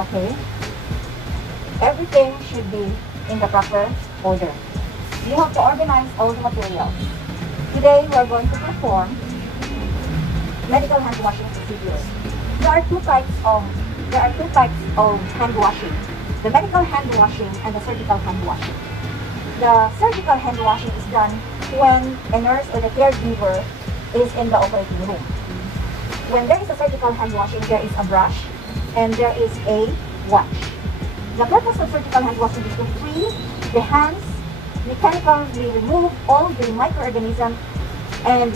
Okay? Everything should be in the proper order. You have to organize all the materials. Today, we are going to perform medical hand washing procedures. There are two types of hand washing: the medical hand washing and the surgical hand washing. The surgical hand washing is done when a nurse or the caregiver is in the operating room. When there is a surgical hand washing, there is a brush and there is a wash. The purpose of surgical hand washing is to free the hands, mechanically remove all the microorganisms and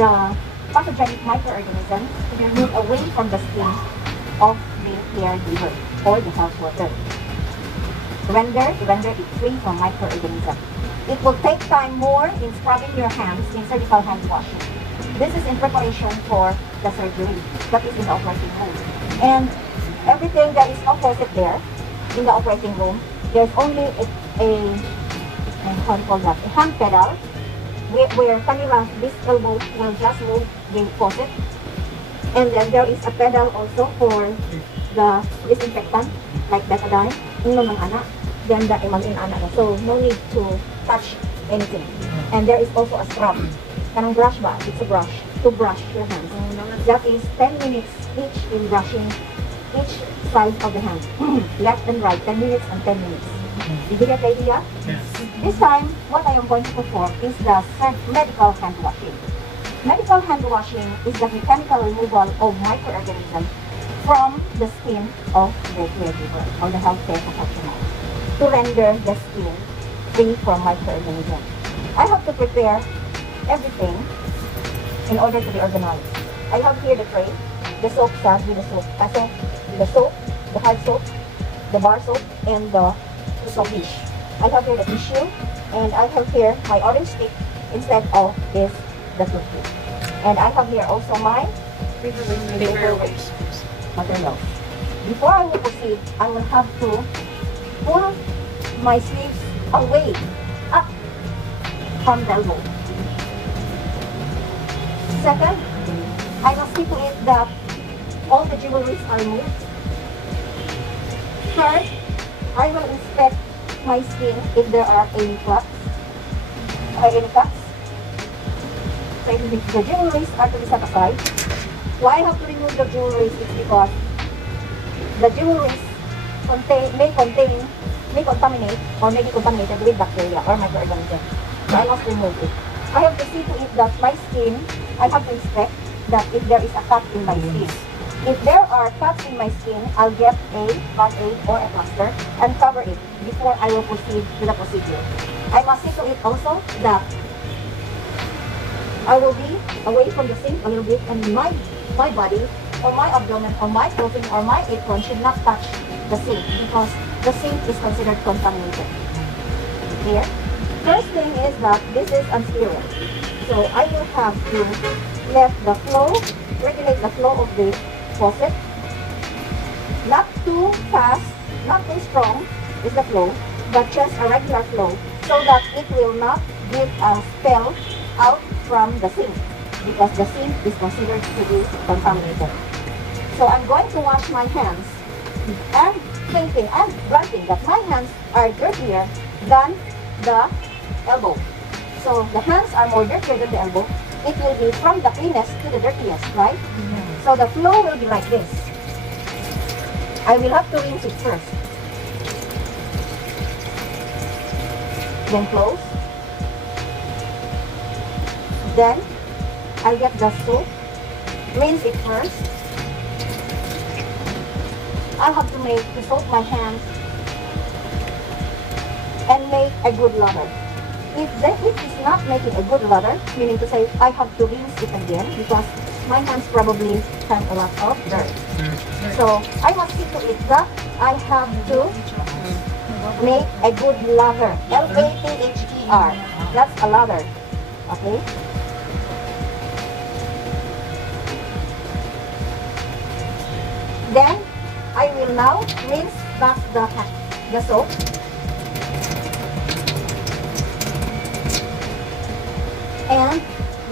pathogenic microorganisms to be removed away from the skin of the caregiver or the health worker. Render it free from microorganisms. It will take time more in scrubbing your hands in surgical hand washing. This is in preparation for the surgery that is in the operating room. And everything, there is no faucet there in the operating room. There's only a hand pedal where kanila, this elbow will just move the faucet. And then there is a pedal also for the disinfectant, like betadine, then the emalin ana. So no need to touch anything. And there is also a scrub. Kanang brush ba? It's a brush to brush your hands. That is 10 minutes each in brushing each side of the hand. Left and right, 10 minutes and 10 minutes. Did you get the idea? Yes. This time, what I am going to perform is the medical hand washing. Medical hand washing is the mechanical removal of microorganisms from the skin of the caregiver or the healthcare professional to render the skin free from microorganisms. I have to prepare everything in order to be organized. I have here the tray, the soap stand with the soap, the hard soap, the bar soap, and the soap dish. I have here the tissue, and I have here my orange stick instead of the toothpick. And I have here also my paperweight materials. Before I will proceed, I will have to pull my sleeves away, up from the elbow. Second, I must see to it that all the jewelries are removed. Third, I will inspect my skin if there are any cuts. So if the jewelries are to be set aside. Why I have to remove the jewelries is because the jewelries may contaminate or may be contaminated with bacteria or microorganisms. So I must remove it. I have to see to it that my skin, I have to inspect that if there is a cut in my skin. If there are cuts in my skin, I'll get a band-aid or a plaster and cover it before I will proceed with the procedure. I must see to it also that I will be away from the sink a little bit, and my body or my abdomen or my clothing or my apron should not touch the sink because the sink is considered contaminated. Here, first thing is that this is unsterile. So I will have to let the flow, regulate the flow of the faucet. Not too fast, not too strong is the flow, but just a regular flow so that it will not give a spill out from the sink because the sink is considered to be contaminated. So I'm going to wash my hands and thinking and granting that my hands are dirtier than the elbow. So the hands are more dirtier than the elbow. It will be from the cleanest to the dirtiest, right? Mm-hmm. So the flow will be like this. I will have to rinse it first. Then close. Then I'll get the soap. Rinse it first. I'll have to soak my hands and make a good lather. If it is not making a good lather, meaning to say I have to rinse it again because my hands probably have a lot of dirt. So I must see to it that I have to make a good lather. L-A-T-H-E-R. That's a lather. Okay? Then I will now rinse back the soap. And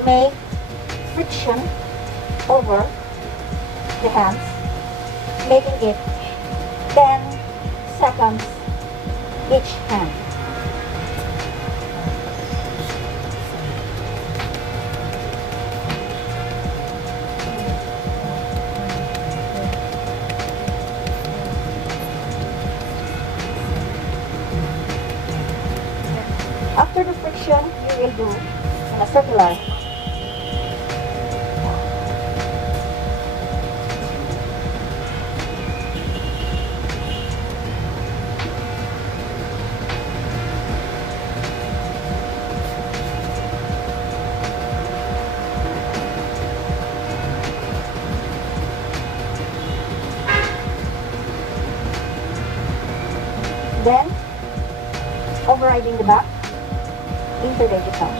make friction over the hands, making it 10 seconds each hand. After the friction, you will do a circular. Then, overriding the back, interlace it out.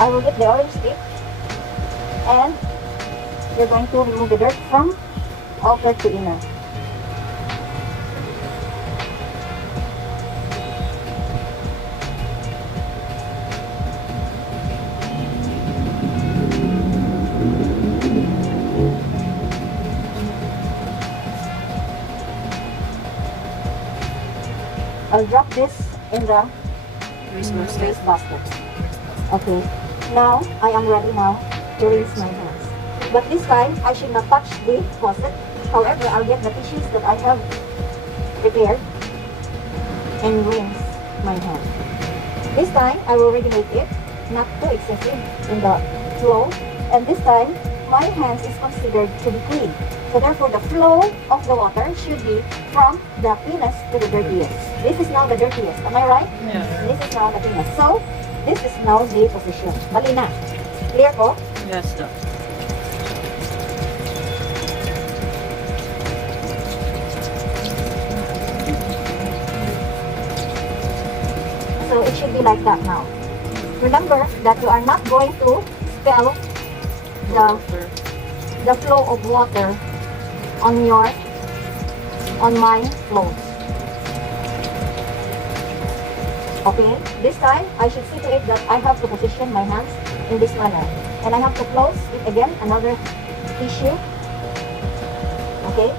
I will get the orange stick, and you're going to remove the dirt from outer to inner. I'll drop this in the waste basket. Okay, now I am ready now to rinse my hands. But this time, I should not touch the faucet. However, I'll get the tissues that I have prepared and rinse my hand. This time, I will regulate it, not too excessive in the flow. And this time, my hands is considered to be clean. So therefore, the flow of the water should be from the cleanest to the dirtiest. This is now the dirtiest. Am I right? Yeah. This is now the cleanest. So, this is now the position. Bali na. Clear po? Yes, Doc. So it should be like that now. Remember that you are not going to spill the flow of water on my clothes. Okay, this time I should see to it that I have to position my hands in this manner, and I have to close it again, another tissue. Okay,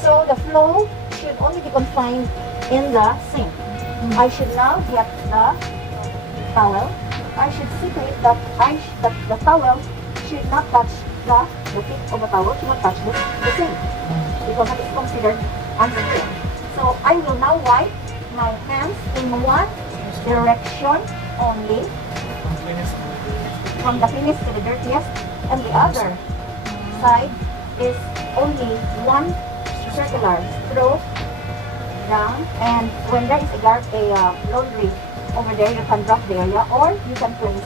so the flow should only be confined in the sink. I should now get the towel. I should see to it that the towel should not touch the tip of the towel, should not touch the sink, because that is considered unsecure. So I will now wipe my hands in one direction only, from the cleanest to the dirtiest, and the other side is only one circular stroke down. And when there is a laundry over there, you can drop the area, or you can place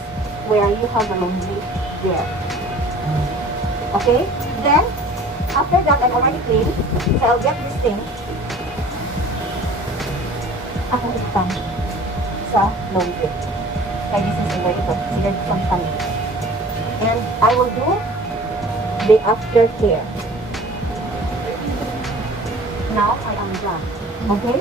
where you have a laundry there. Okay? Then, after that, I'm already clean. So I'll get this thing. Akong ikan sa laundry. Kaya this is already considered contaminated. And I will do the aftercare. Now I am done. Okay?